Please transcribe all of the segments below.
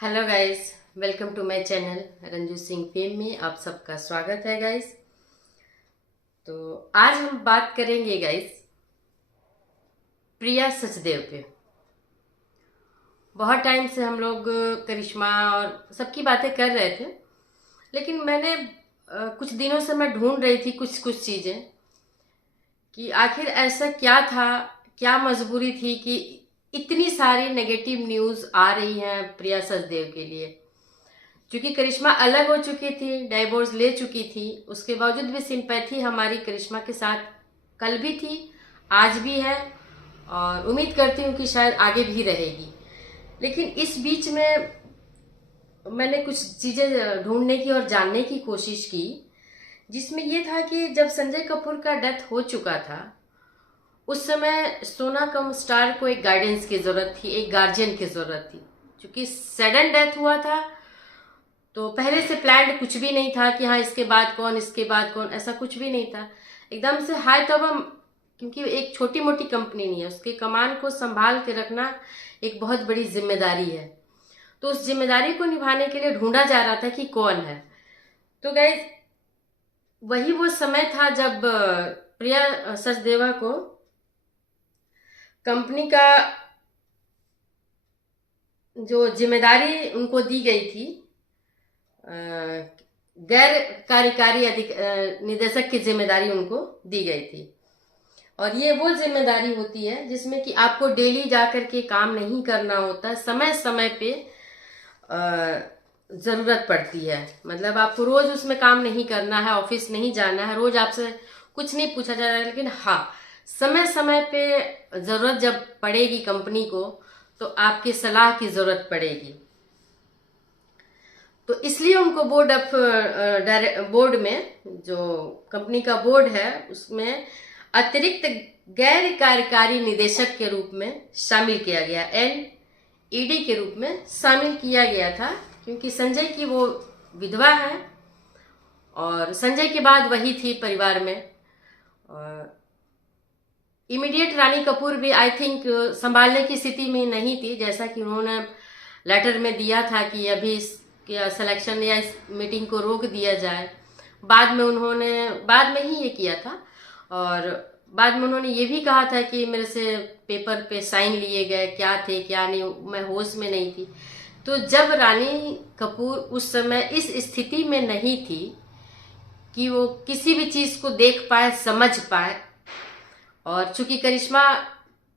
Hello guys, welcome to my channel Ranju Singh fame में आप सबका स्वागत है गाइस। तो आज हम बात करेंगे गाइस प्रिया सचदेव पे। बहुत टाइम से हम लोग करिश्मा और सबकी बातें कर रहे थे, लेकिन मैंने कुछ दिनों से मैं ढूंढ रही थी कुछ कुछ चीज़ें कि आखिर ऐसा क्या था, क्या मजबूरी थी कि इतनी सारी नेगेटिव न्यूज़ आ रही हैं प्रिया सचदेव के लिए। क्योंकि करिश्मा अलग हो चुकी थी, डाइवोर्स ले चुकी थी, उसके बावजूद भी सिंपैथी हमारी करिश्मा के साथ कल भी थी, आज भी है और उम्मीद करती हूँ कि शायद आगे भी रहेगी। लेकिन इस बीच में मैंने कुछ चीज़ें ढूंढने की और जानने की कोशिश की, जिसमें ये था कि जब संजय कपूर का डेथ हो चुका था उस समय सोना कम स्टार को एक गाइडेंस की ज़रूरत थी, एक गार्जियन की ज़रूरत थी। क्योंकि सडन डेथ हुआ था तो पहले से प्लान कुछ भी नहीं था कि हाँ इसके बाद कौन, इसके बाद कौन, ऐसा कुछ भी नहीं था। एकदम से हाय तब हम, क्योंकि एक छोटी मोटी कंपनी नहीं है, उसके कमान को संभाल के रखना एक बहुत बड़ी जिम्मेदारी है। तो उस जिम्मेदारी को निभाने के लिए ढूंढा जा रहा था कि कौन है। तो गाइस वही वो समय था जब प्रिया सचदेवा को कंपनी का जो जिम्मेदारी उनको दी गई थी, गैर कार्यकारी निदेशक की जिम्मेदारी उनको दी गई थी। और ये वो जिम्मेदारी होती है जिसमें कि आपको डेली जाकर के काम नहीं करना होता, समय समय पे जरूरत पड़ती है। मतलब आपको रोज उसमें काम नहीं करना है, ऑफिस नहीं जाना है, रोज आपसे कुछ नहीं पूछा जा रहा है, लेकिन हाँ समय समय पे जरूरत जब पड़ेगी कंपनी को तो आपकी सलाह की जरूरत पड़ेगी। तो इसलिए उनको बोर्ड में, जो कंपनी का बोर्ड है उसमें अतिरिक्त गैर कार्यकारी निदेशक के रूप में शामिल किया गया, NED के रूप में शामिल किया गया था। क्योंकि संजय की वो विधवा है और संजय के बाद वही थी परिवार में। इमीडिएट रानी कपूर भी आई थिंक संभालने की स्थिति में नहीं थी, जैसा कि उन्होंने लेटर में दिया था कि अभी सिलेक्शन या इस मीटिंग को रोक दिया जाए। बाद में ही ये किया था और बाद में उन्होंने ये भी कहा था कि मेरे से पेपर पे साइन लिए गए, क्या थे क्या नहीं, मैं होश में नहीं थी। तो जब रानी कपूर उस समय इस स्थिति में नहीं थी कि वो किसी भी चीज को देख पाए, समझ पाए, और चूंकि करिश्मा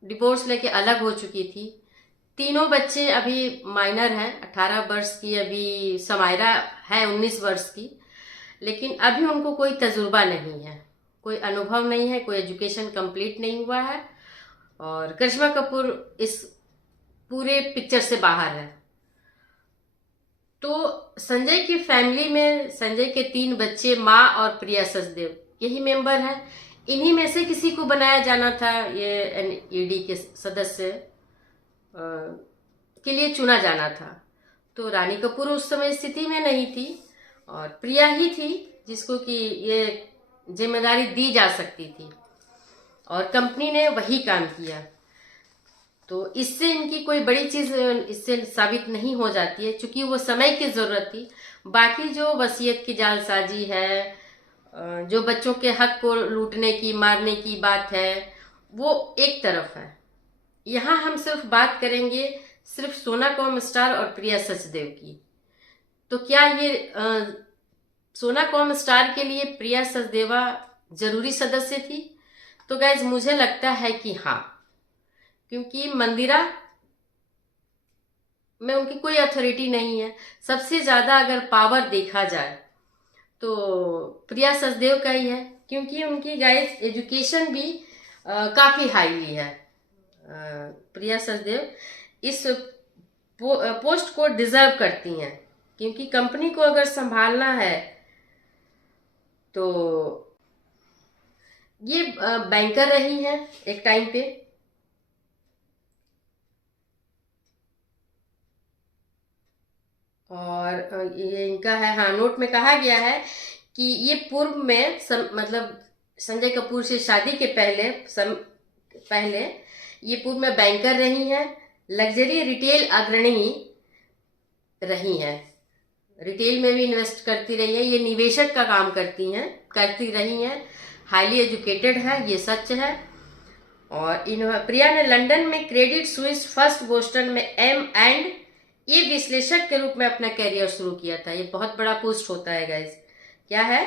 डिवोर्स लेके अलग हो चुकी थी, तीनों बच्चे अभी माइनर हैं, 18 वर्ष की अभी समायरा है, 19 वर्ष की, लेकिन अभी उनको कोई तजुर्बा नहीं है, कोई अनुभव नहीं है, कोई एजुकेशन कंप्लीट नहीं हुआ है और करिश्मा कपूर इस पूरे पिक्चर से बाहर है। तो संजय की फैमिली में संजय के 3 बच्चे, माँ और प्रिया सचदेव यही मेंबर हैं। इन्हीं में से किसी को बनाया जाना था, ये NED के सदस्य के लिए चुना जाना था। तो रानी कपूर उस समय स्थिति में नहीं थी और प्रिया ही थी जिसको कि ये जिम्मेदारी दी जा सकती थी और कंपनी ने वही काम किया। तो इससे इनकी कोई बड़ी चीज इससे साबित नहीं हो जाती है, क्योंकि वो समय की जरूरत थी। बाकी जो वसीयत की जालसाजी है, जो बच्चों के हक को लूटने की, मारने की बात है, वो एक तरफ है। यहाँ हम सिर्फ बात करेंगे सिर्फ सोना कॉम स्टार और प्रिया सचदेव की। तो क्या ये सोना कॉम स्टार के लिए प्रिया सचदेवा जरूरी सदस्य थी? तो गाइज मुझे लगता है कि हाँ, क्योंकि मंदिरा में उनकी कोई अथॉरिटी नहीं है। सबसे ज्यादा अगर पावर देखा जाए तो प्रिया सचदेव का ही है, क्योंकि उनकी गाइस एजुकेशन भी काफी हाईली है। प्रिया सचदेव इस पोस्ट को डिजर्व करती हैं, क्योंकि कंपनी को अगर संभालना है तो ये बैंकर रही हैं एक टाइम पे, और ये इनका है, हाँ नोट में कहा गया है कि ये पूर्व में मतलब संजय कपूर से शादी के पहले ये पूर्व में बैंकर रही हैं, लग्जरी रिटेल अग्रणी रही हैं, रिटेल में भी इन्वेस्ट करती रही हैं, ये निवेशक का काम करती रही हैं, हाईली एजुकेटेड है, ये सच है। और प्रिया ने लंदन में क्रेडिट स्विस, फर्स्ट बोस्टन में M&A विश्लेषक के रूप में अपना करियर शुरू किया था। ये बहुत बड़ा पोस्ट होता है गाइस। क्या है?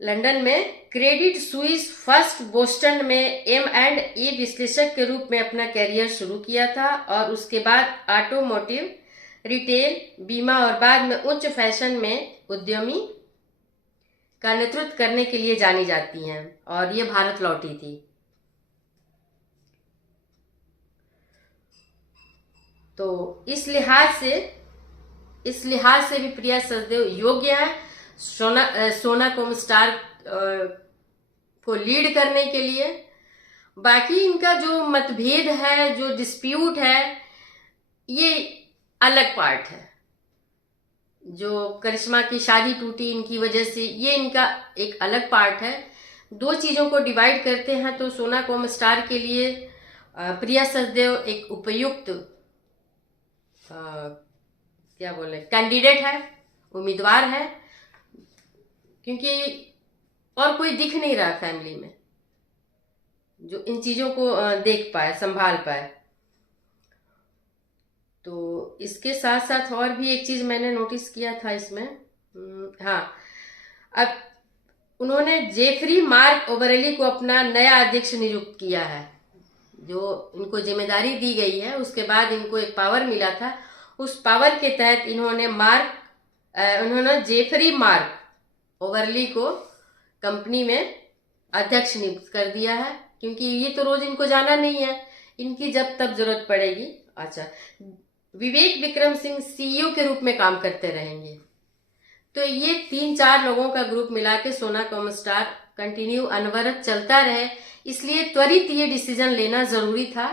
लंदन में क्रेडिट स्विस, फर्स्ट बोस्टन में M&A विश्लेषक के रूप में अपना करियर शुरू किया था और उसके बाद ऑटोमोटिव, रिटेल, बीमा और बाद में उच्च फैशन में उद्यमी का नेतृत्व करने के लिए जानी जाती हैं और ये भारत लौटी थी। तो इस लिहाज से भी प्रिया सचदेव योग्य है सोना कॉम स्टार को लीड करने के लिए। बाकी इनका जो मतभेद है, जो डिस्प्यूट है, ये अलग पार्ट है। जो करिश्मा की शादी टूटी इनकी वजह से, ये इनका एक अलग पार्ट है। दो चीजों को डिवाइड करते हैं तो सोना कॉम स्टार के लिए प्रिया सचदेव एक उपयुक्त क्या बोले कैंडिडेट है, उम्मीदवार है, क्योंकि और कोई दिख नहीं रहा फैमिली में जो इन चीजों को देख पाए, संभाल पाए। तो इसके साथ साथ और भी एक चीज मैंने नोटिस किया था इसमें, हाँ, अब उन्होंने जेफरी मार्क ओबरेली को अपना नया अध्यक्ष नियुक्त किया है। जो इनको जिम्मेदारी दी गई है उसके बाद इनको एक पावर मिला था, उस पावर के तहत उन्होंने जेफरी मार्क ओबरेली को कंपनी में अध्यक्ष नियुक्त कर दिया है, क्योंकि ये तो रोज इनको जाना नहीं है, इनकी जब तब जरूरत पड़ेगी। अच्छा, विवेक विक्रम सिंह CEO के रूप में काम करते रहेंगे। तो ये 3-4 लोगों का ग्रुप मिला के सोना कॉम स्टार कंटिन्यू अनवरत चलता रहे, इसलिए त्वरित ये डिसीजन लेना जरूरी था,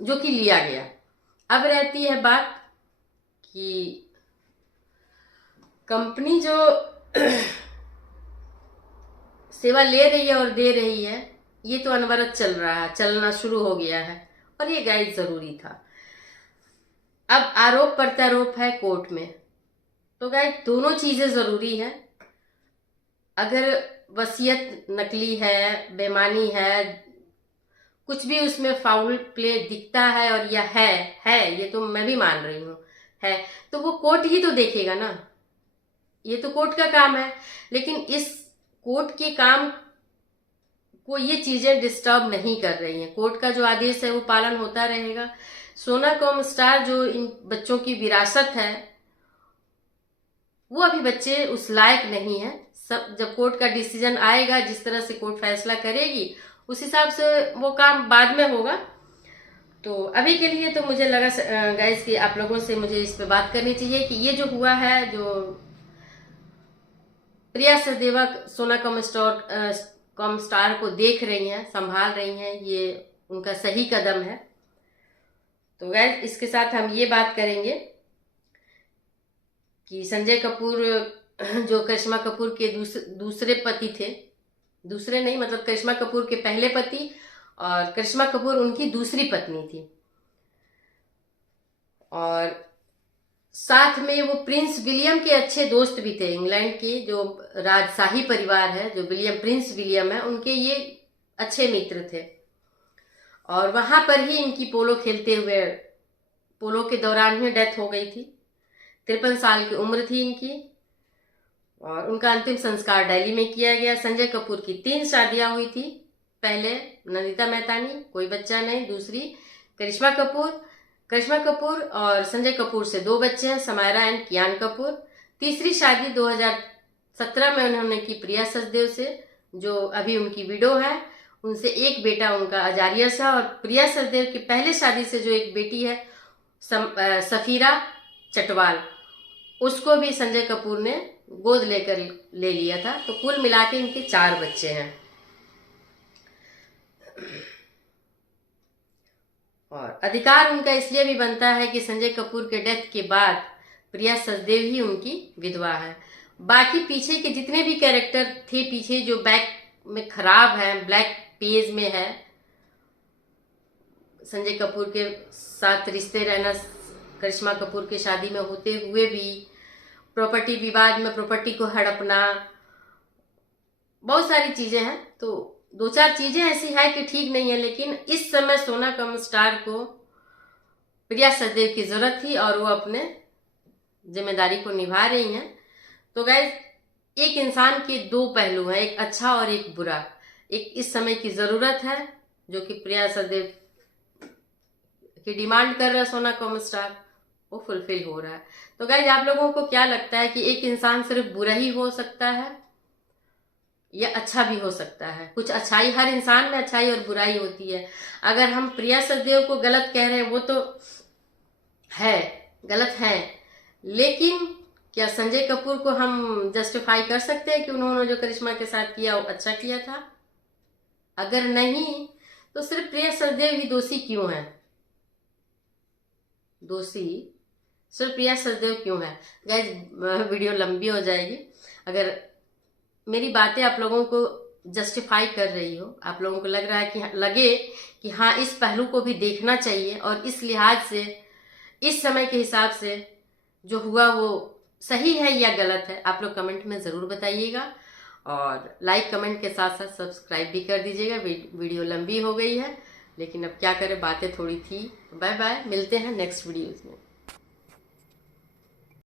जो कि लिया गया। अब रहती है बात कि कंपनी जो सेवा ले रही है और दे रही है, ये तो अनवरत चल रहा है, चलना शुरू हो गया है और ये गाइड जरूरी था। अब आरोप प्रत्यारोप है कोर्ट में, तो गाइड दोनों चीजें जरूरी है। अगर वसीयत नकली है, बेमानी है, कुछ भी उसमें फाउल प्ले दिखता है और यह है ये तो मैं भी मान रही हूँ है, तो वो कोर्ट ही तो देखेगा ना, ये तो कोर्ट का काम है। लेकिन इस कोर्ट के काम को ये चीजें डिस्टर्ब नहीं कर रही हैं। कोर्ट का जो आदेश है वो पालन होता रहेगा। सोना कॉम स्टार जो इन बच्चों की विरासत है, वो अभी बच्चे उस लायक नहीं है। सब जब कोर्ट का डिसीजन आएगा, जिस तरह से कोर्ट फैसला करेगी, उस हिसाब से वो काम बाद में होगा। तो अभी के लिए तो मुझे लगा गाइस कि आप लोगों से मुझे इस पे बात करनी चाहिए कि ये जो हुआ है, जो प्रिया सचदेव सोना कॉम स्टार को देख रही हैं, संभाल रही हैं, ये उनका सही कदम है। तो गाइस इसके साथ हम ये बात करेंगे कि संजय कपूर जो करिश्मा कपूर के दूसरे पति थे, दूसरे नहीं मतलब करिश्मा कपूर के पहले पति और करिश्मा कपूर उनकी दूसरी पत्नी थी, और साथ में वो प्रिंस विलियम के अच्छे दोस्त भी थे। इंग्लैंड के जो राजशाही परिवार है, जो प्रिंस विलियम है, उनके ये अच्छे मित्र थे। और वहां पर ही इनकी पोलो खेलते हुए, पोलो के दौरान ही डेथ हो गई थी। 53 साल की उम्र थी इनकी और उनका अंतिम संस्कार दिल्ली में किया गया। संजय कपूर की 3 शादियां हुई थी। पहले नंदिता मेहतानी, कोई बच्चा नहीं। दूसरी करिश्मा कपूर और संजय कपूर से 2 बच्चे हैं, समायरा एंड कियान कपूर। तीसरी शादी 2017 में उन्होंने की प्रिया सचदेव से, जो अभी उनकी विडो है। उनसे एक बेटा उनका अजारिया सा, और प्रिया सचदेव की पहले शादी से जो एक बेटी है सफीरा चटवाल, उसको भी संजय कपूर ने गोद लेकर ले लिया था। तो कुल मिला के इनके 4 बच्चे हैं। और अधिकार उनका इसलिए भी बनता है कि संजय कपूर के डेथ के बाद प्रिया सचदेव ही उनकी विधवा है। बाकी पीछे के जितने भी कैरेक्टर थे पीछे, जो बैक में खराब है, ब्लैक पेज में है, संजय कपूर के साथ रिश्ते रहना करिश्मा कपूर की शादी में होते हुए भी प्रॉपर्टी विवाद में प्रॉपर्टी को हड़पना, बहुत सारी चीजें हैं। तो दो चार चीजें ऐसी है कि ठीक नहीं है, लेकिन इस समय सोना कम स्टार को प्रिया सचदेव की जरूरत थी और वो अपने जिम्मेदारी को निभा रही हैं। तो गाइस, एक इंसान के दो पहलू हैं, एक अच्छा और एक बुरा। एक इस समय की जरूरत है जो कि प्रिया सचदेव की डिमांड कर रहा है सोना कम स्टार, वो फुलफिल हो रहा है। तो गाइस, आप लोगों को क्या लगता है कि एक इंसान सिर्फ बुरा ही हो सकता है या अच्छा भी हो सकता है? कुछ अच्छाई, हर इंसान में अच्छाई और बुराई होती है। अगर हम प्रिया सचदेव को गलत कह रहे हैं, वो तो है, गलत है, लेकिन क्या संजय कपूर को हम जस्टिफाई कर सकते हैं कि उन्होंने जो करिश्मा के साथ किया वो अच्छा किया था? अगर नहीं, तो सिर्फ प्रिया सचदेव ही दोषी क्यों है? दोषी सिर्फ प्रिया सचदेव क्यों है? गाइस, वीडियो लंबी हो जाएगी। अगर मेरी बातें आप लोगों को जस्टिफाई कर रही हो, आप लोगों को लग रहा है कि लगे कि हाँ, इस पहलू को भी देखना चाहिए और इस लिहाज से, इस समय के हिसाब से जो हुआ वो सही है या गलत है, आप लोग कमेंट में ज़रूर बताइएगा। और लाइक कमेंट के साथ साथ सब्सक्राइब भी कर दीजिएगा। वीडियो लंबी हो गई है, लेकिन अब क्या करें, बातें थोड़ी थी। बाय बाय, मिलते हैं नेक्स्ट वीडियोज़ में।